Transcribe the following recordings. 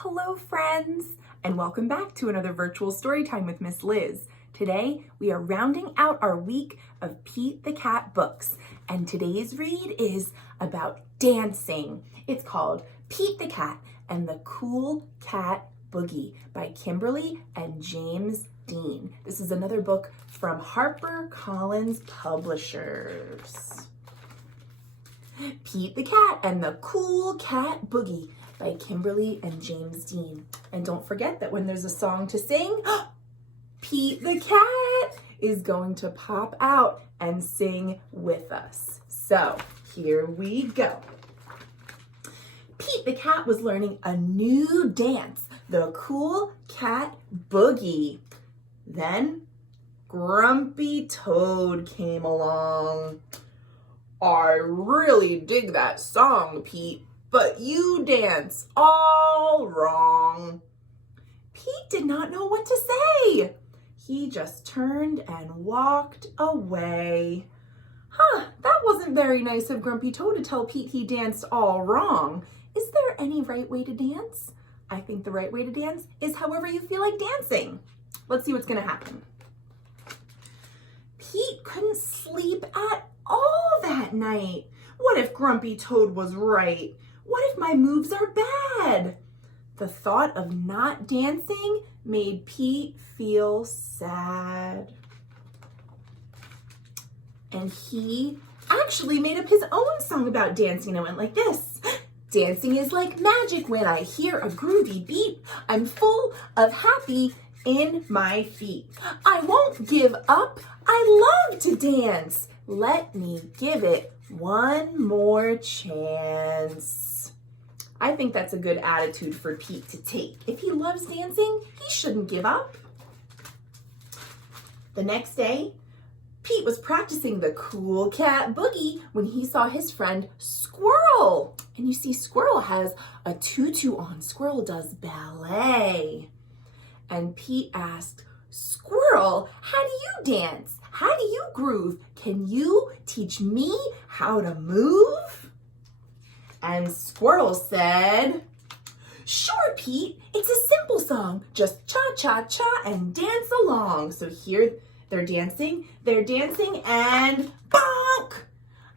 Hello friends, and welcome back to another virtual story time with Miss Liz. Today we are rounding out our week of Pete the Cat books, and today's read is about dancing. It's called Pete the Cat and the Cool Cat Boogie by Kimberly and James Dean. This is another book from HarperCollins Publishers. Pete the Cat and the Cool Cat Boogie by Kimberly and James Dean. And don't forget that when there's a song to sing, Pete the Cat is going to pop out and sing with us. So here we go. Pete the Cat was learning a new dance, the Cool Cat Boogie. Then Grumpy Toad came along. I really dig that song, Pete, but you dance all wrong. Pete did not know what to say. He just turned and walked away. That wasn't very nice of Grumpy Toad to tell Pete he danced all wrong. Is there any right way to dance? I think the right way to dance is however you feel like dancing. Let's see what's gonna happen. Pete couldn't sleep at all that night. What if Grumpy Toad was right? What if my moves are bad? The thought of not dancing made Pete feel sad. And he actually made up his own song about dancing. It went like this. Dancing is like magic when I hear a groovy beat. I'm full of happy in my feet. I won't give up. I love to dance. Let me give it one more chance. I think that's a good attitude for Pete to take. If he loves dancing, he shouldn't give up. The next day, Pete was practicing the Cool Cat Boogie when he saw his friend Squirrel. And you see, Squirrel has a tutu on. Squirrel does ballet. And Pete asked, Squirrel, how do you dance? How do you groove? Can you teach me how to move? And Squirrel said, sure, Pete, it's a simple song. Just cha-cha-cha and dance along. So here they're dancing, and bonk!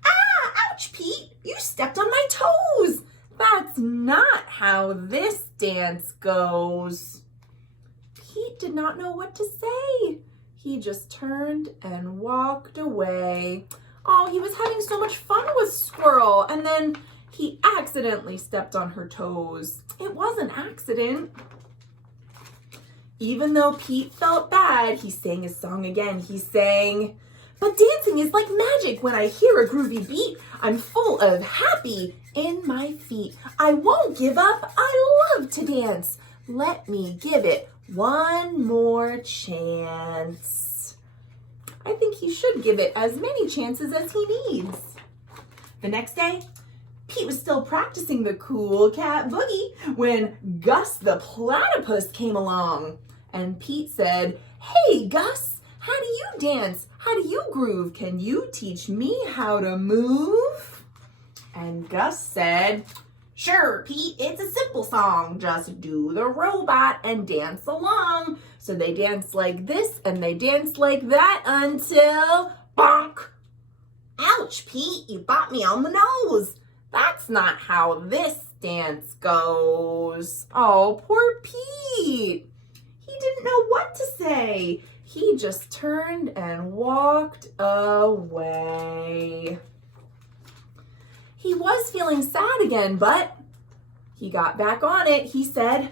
Ah, ouch, Pete, you stepped on my toes. That's not how this dance goes. Pete did not know what to say. He just turned and walked away. Oh, he was having so much fun with Squirrel, and then he accidentally stepped on her toes. It was an accident. Even though Pete felt bad, he sang his song again. He sang, but dancing is like magic when I hear a groovy beat. I'm full of happy in my feet. I won't give up. I love to dance. Let me give it one more chance. I think he should give it as many chances as he needs. The next day, Pete was still practicing the Cool Cat Boogie when Gus the Platypus came along. And Pete said, hey, Gus, how do you dance? How do you groove? Can you teach me how to move? And Gus said, sure, Pete, it's a simple song. Just do the robot and dance along. So they danced like this and they danced like that until bonk. Ouch, Pete, you bought me on the nose. That's not how this dance goes. Oh, poor Pete. He didn't know what to say. He just turned and walked away. He was feeling sad again, but he got back on it. He said,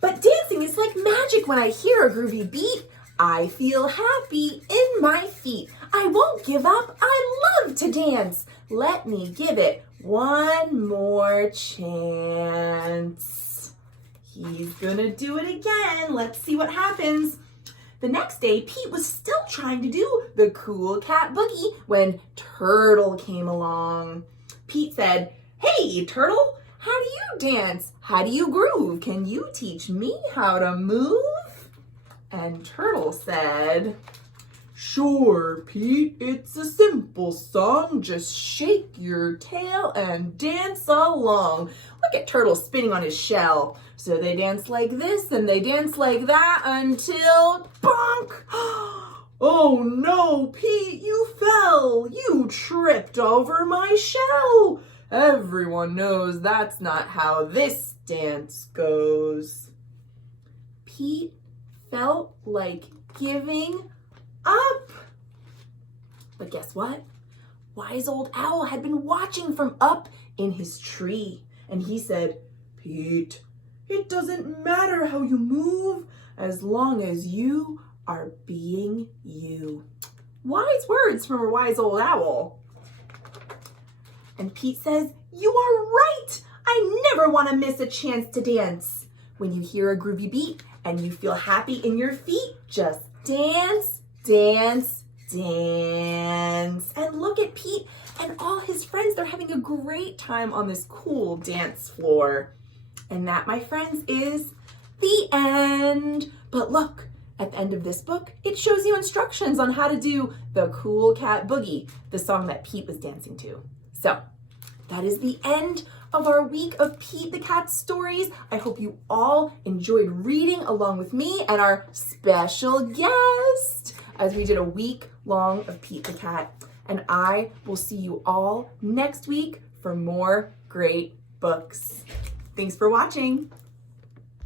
but dancing is like magic when I hear a groovy beat. I feel happy in my feet. I won't give up. I love to dance. Let me give it one more chance. He's gonna do it again. Let's see what happens. The next day, Pete was still trying to do the Cool Cat Boogie when Turtle came along. Pete said, hey, Turtle, how do you dance? How do you groove? Can you teach me how to move? And Turtle said, Sure, Pete, it's a simple song. Just shake your tail and dance along. Look at Turtle spinning on his shell. So they dance like this and they dance like that until bonk! Oh no, Pete, you fell. You tripped over my shell. Everyone knows that's not how this dance goes. Pete felt like giving up. But guess what? Wise Old Owl had been watching from up in his tree. And he said, Pete, it doesn't matter how you move as long as you are being you. Wise words from a wise old owl. And Pete says, you are right. I never want to miss a chance to dance. When you hear a groovy beat and you feel happy in your feet, just dance, dance, dance. And look at Pete and all his friends. They're having a great time on this cool dance floor. And that, my friends, is the end. But look, at the end of this book, it shows you instructions on how to do the Cool Cat Boogie, the song that Pete was dancing to. So that is the end of our week of Pete the Cat stories. I hope you all enjoyed reading along with me and our special guest as we did a week long of Pete the Cat. And I will see you all next week for more great books. Thanks for watching.